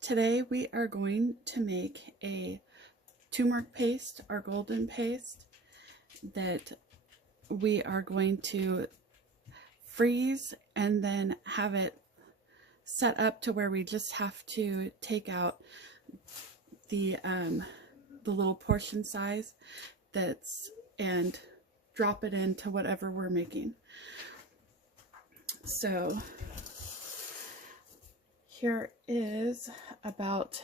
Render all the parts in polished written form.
Today we are going to make a turmeric paste, our golden paste, that we are going to freeze and then have it set up to where we just have to take out the little portion size and drop it into whatever we're making. So here is about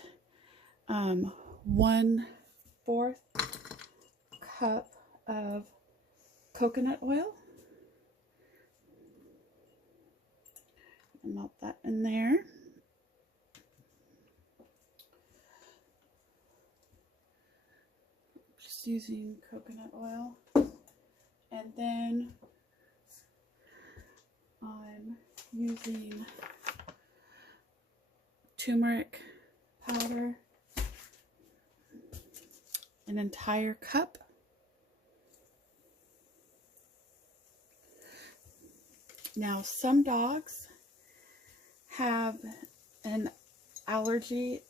1/4 cup of coconut oil. Melt that in there. Just using coconut oil. And then I'm using turmeric powder, an entire cup. Now, some dogs have an allergy,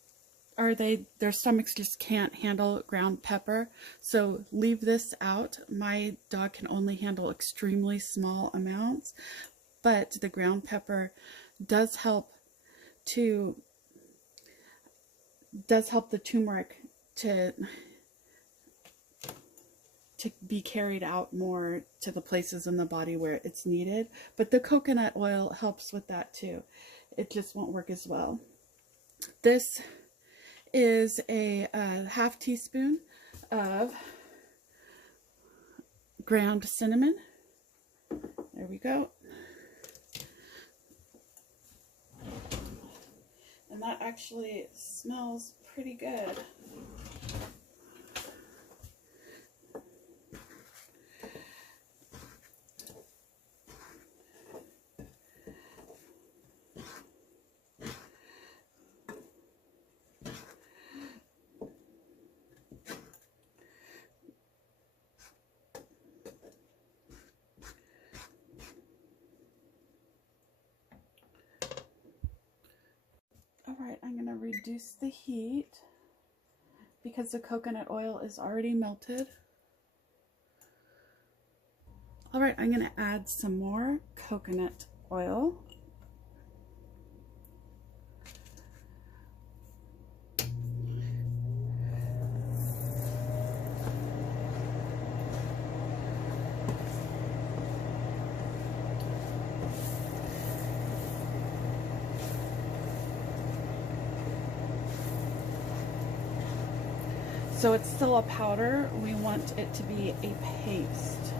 or their stomachs just can't handle ground pepper, so leave this out. My dog can only handle extremely small amounts, but the ground pepper does help the turmeric to be carried out more to the places in the body where it's needed. But the coconut oil helps with that too. It just won't work as well. This is a 1/2 teaspoon of ground cinnamon. There we go. And that actually smells pretty good. Alright, I'm going to reduce the heat because the coconut oil is already melted. Alright, I'm going to add some more coconut oil. So it's still a powder. We want it to be a paste.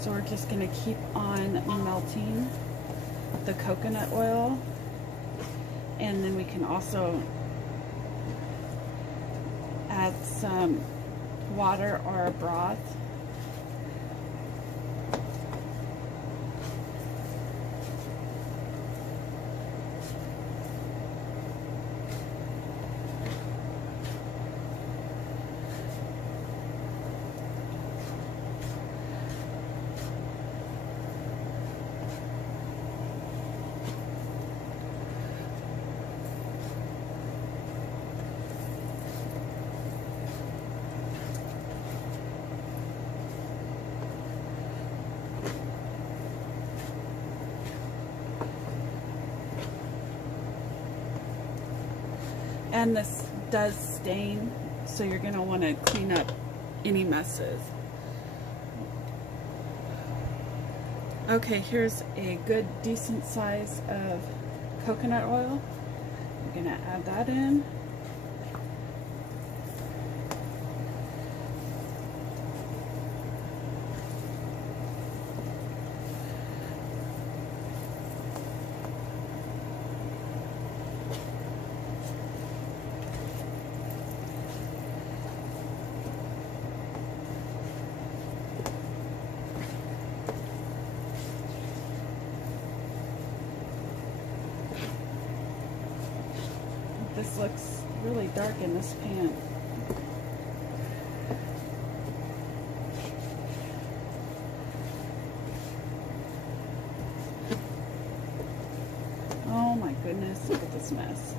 So we're just going to keep on melting the coconut oil. And then we can also add some water or broth. And this does stain, so you're going to want to clean up any messes. Okay, here's a good decent size of coconut oil. I'm going to add that in. This looks really dark in this pan. Oh my goodness, look at this mess. this.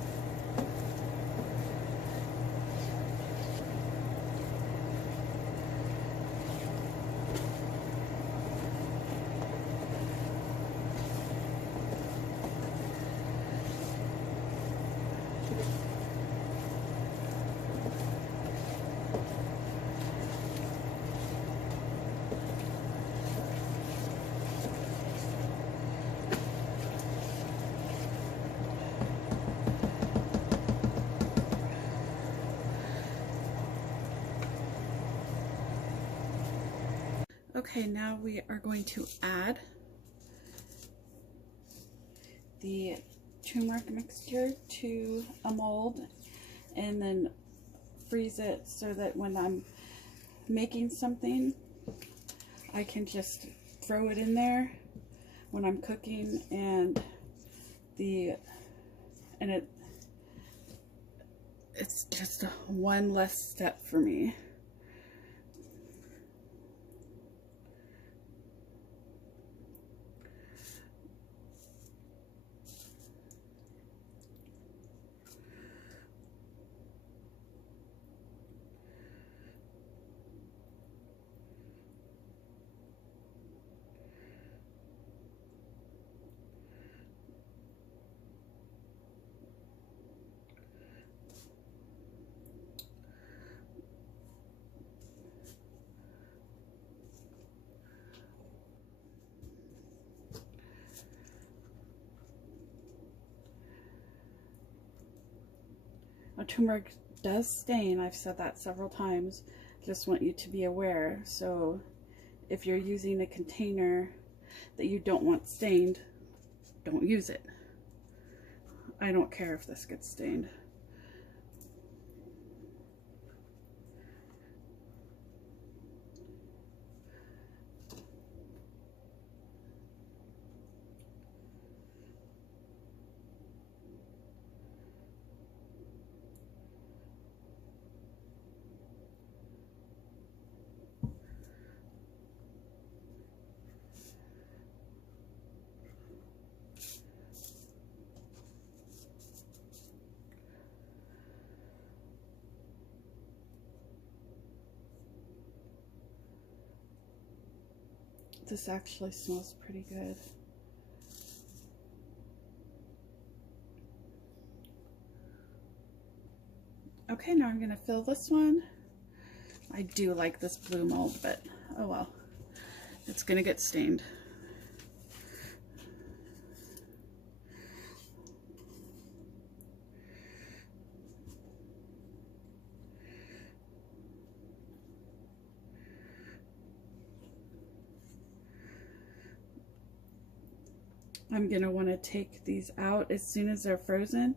Okay, now we are going to add the turmeric mixture to a mold and then freeze it so that when I'm making something, I can just throw it in there when I'm cooking, and it's just one less step for me. Now, turmeric does stain. I've said that several times. Just want you to be aware. So if you're using a container that you don't want stained, don't use it. I don't care if this gets stained. This actually smells pretty good. Okay, now I'm gonna fill this one. I do like this blue mold, but oh well, it's gonna get stained. I'm gonna want to take these out as soon as they're frozen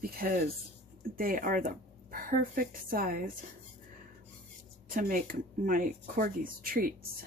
because they are the perfect size to make my corgi's treats.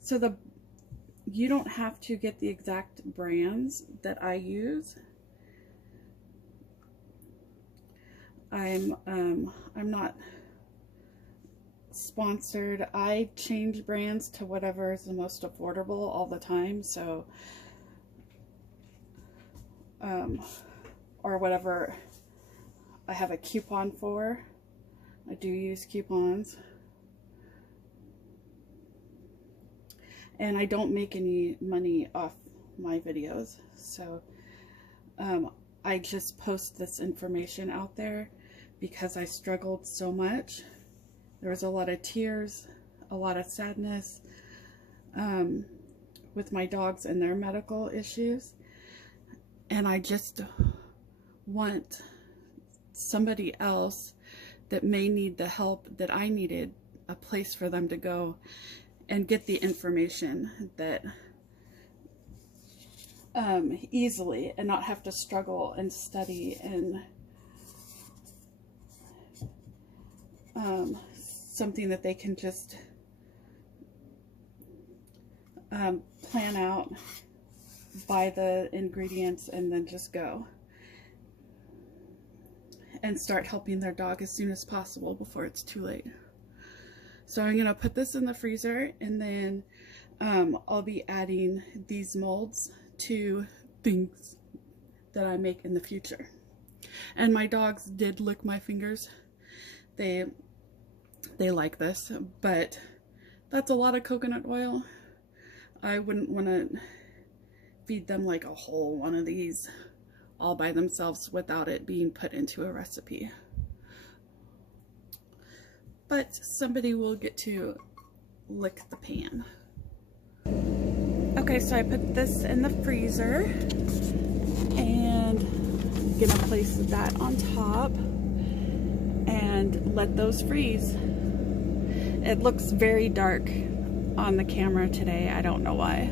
So you don't have to get the exact brands that I use. I'm not sponsored. I change brands to whatever is the most affordable all the time, so or whatever I have a coupon for. I do use coupons. and I don't make any money off my videos, so I just post this information out there because I struggled so much. There was a lot of tears, a lot of sadness with my dogs and their medical issues, and I just want somebody else that may need the help that I needed, a place for them to go and get the information that easily, and not have to struggle and study, and something that they can just plan out, buy the ingredients, and then just go and start helping their dog as soon as possible before it's too late. So I'm gonna put this in the freezer, and then I'll be adding these molds to things that I make in the future. And my dogs did lick my fingers. They like this, but that's a lot of coconut oil. I wouldn't want to feed them like a whole one of these all by themselves without it being put into a recipe. But somebody will get to lick the pan. Okay, so I put this in the freezer, and I'm gonna place that on top and let those freeze. It looks very dark on the camera today. I don't know why.